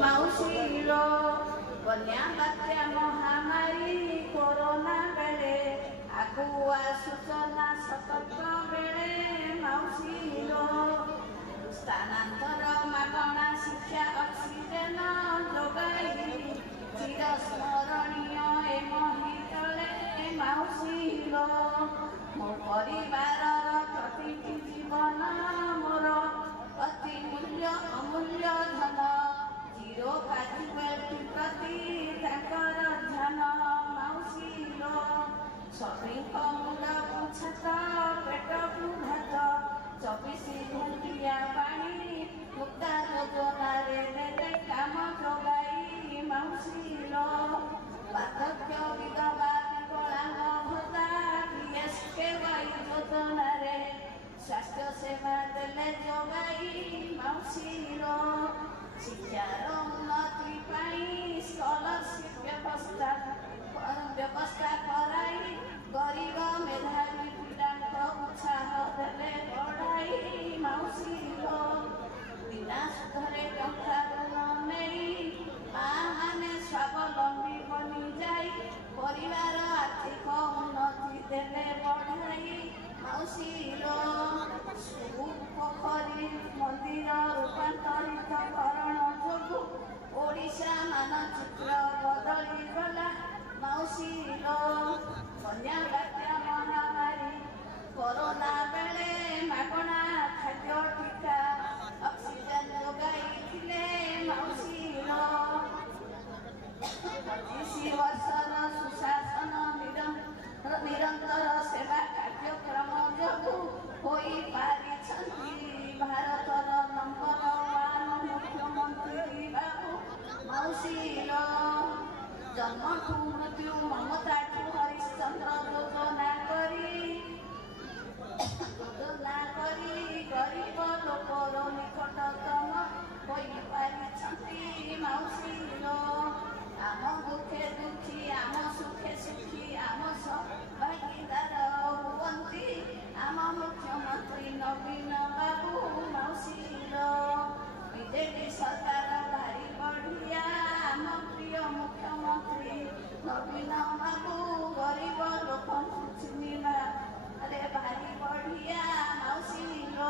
ମାଉସୀର ବନ୍ୟା ବାତ୍ୟା ମହାମାରୀ କୋରୋନା ବେଳେ ଆଗୁଆ ସୂଚନା ସତର୍କ ବେଳେ ମାଉସୀର ସ୍ଥାନାନ୍ତର ମାଗଣା ଶିକ୍ଷା ଅକ୍ସିଜେନ ଯୋଗାଇ ଚିରସ୍ମରଣୀୟ ଏ ମୁହୂର୍ତ୍ତରେ ମାଉସୀର ମୋ ପରିବାରର ପ୍ରତିଟି ଜୀବନ ମୋର ଅତି ମୂଲ୍ୟ ଅମୂଲ୍ୟ ଧନ ଜିରୋ କାଜୁଆଲିଟି ପ୍ରତି ତାଙ୍କର ଧ୍ୟାନ ମାଉସୀର ସଭିଙ୍କ ମୁଣ୍ଡକୁ ଛାତ ପେଟକୁ ଭାତ 24 ଘଣ୍ଟିଆ ପାଣି ମୁକ୍ତା ଯୋଜନାରେ ନେଲେ କାମ ଯୋଗାଇ ମାଉସୀର ବାର୍ଦ୍ଧକ୍ୟ ବିଧବା ବିକଳାଙ୍ଗ ଭତ୍ତା PSKY ଯୋଜନାରେ ସ୍ୱାସ୍ଥ୍ୟ ସେବା ଦେଲେ ଯୋଗାଇ ମାଉସୀର ଶିକ୍ଷାର ଉନ୍ନତି ପାଇଁ ସ୍କଲାରସିପ୍ ବ୍ୟବସ୍ଥା କରାଇ ଗରିବ ମେଧାବୀ ପିଲାଙ୍କ ଉତ୍ସାହ ଦେଲେ ବଢ଼ାଇ ମାଉସୀର ବିନା ସୁଧରେ ଟଙ୍କା ଋଣ ନେଇ ମାଆମାନେ ସ୍ୱାବଲମ୍ବୀ ବନି ଯାଇ ପରିବାର ଆର୍ଥିକ ଉନ୍ନତି ଦେଲେ ବଢ଼ାଇ ମାଉସୀର ପୋଖରୀ ମନ୍ଦିର ରୂପାନ୍ତରିତକରଣ ଯୋଗୁଁ ଓଡ଼ିଶା ମାନଚିତ୍ର ବଦଳିଗଲା ମାଉସୀର ବନ୍ୟା ବାତ୍ୟା ମହାମାରୀ କୋରୋନା ବେଳେ ମାଗଣା ଖାଦ୍ୟ ଟିକା ଅକ୍ସିଜେନ ଯୋଗାଇଥିଲେ ମାଉସୀର 25 ବର୍ଷର ସୁଶାସନ ନିରନ୍ତର ସେବା କାର୍ଯ୍ୟକ୍ରମ ଯୋଗୁଁ ହୋଇପାରିଛନ୍ତି ଭାରତର ନମ୍ବର 1 ମୁଖ୍ୟମନ୍ତ୍ରୀ ବାବୁ ମାଉସୀର ଜନ୍ମଠୁ ମୃତ୍ୟୁ ମମତାଠୁ ହରିଶ୍ଚନ୍ଦ୍ର ଯୋଜନା କରି ଗରିବ ଲୋକର ନିକଟତମ ହୋଇପାରିଛନ୍ତି ମାଉସୀର ଆମ ଦୁଃଖେ ଦୁଃଖୀ ଆମ ସୁଖେ ସୁଖୀ ଆମ ଭାଗିଦାର ହୁଅନ୍ତି ଆମ ମୁଖ୍ୟମନ୍ତ୍ରୀ ନବୀନ ବାବୁ ମାଉସୀର ବିଜେଡି ସରକାର ଭାରି ବଢ଼ିଆ ଆମ ପ୍ରିୟ ମୁଖ୍ୟମନ୍ତ୍ରୀ ନବୀନ ବାବୁ ଗରିବ ଲୋକଙ୍କୁ ଚିହ୍ନିବା ରେ ଭାରି ବଢ଼ିଆ ମାଉସୀର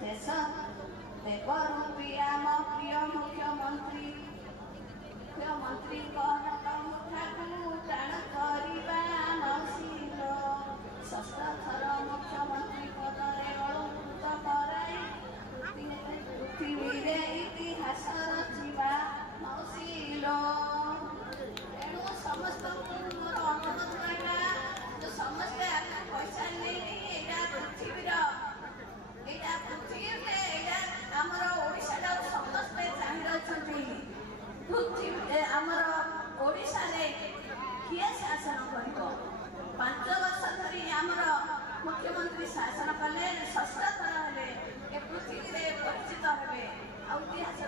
ଦେଶ ଦେବରୂପୀ ଆମ ପ୍ରିୟ ମୁଖ୍ୟମନ୍ତ୍ରୀଙ୍କ ହାତ ମୁଠାକୁ ଟାଣ କରିବା ମାଉସୀର ଷଷ୍ଠ ଥର ମୁଖ୍ୟମନ୍ତ୍ରୀ ପଦରେ ଅଳଙ୍କୃତ କରାଇ ପୃଥିବୀରେ ଇତିହାସ ରଚିବା ମାଉସୀର ତେଣୁ ସମସ୍ତଙ୍କୁ ମୋର ଅନୁରୋଧ ରହିଲା ସମସ୍ତେ ପଇସା ନେଇ ଏଇଟା ପୃଥିବୀରେ ଆମର ଓଡ଼ିଶାର ସମସ୍ତେ ଚାହିଁ ରହିଛନ୍ତି ଆମର ଓଡ଼ିଶାରେ କିଏ ଶାସନ କରିବ 5 ବର୍ଷ ଧରି ଆମର ମୁଖ୍ୟମନ୍ତ୍ରୀ ଶାସନ କଲେ ଷଷ୍ଠ ଥର ହେଲେ ଏ ପୃଥିବୀରେ ପରିଚିତ ହେବେ ଆଉ ଇତିହାସ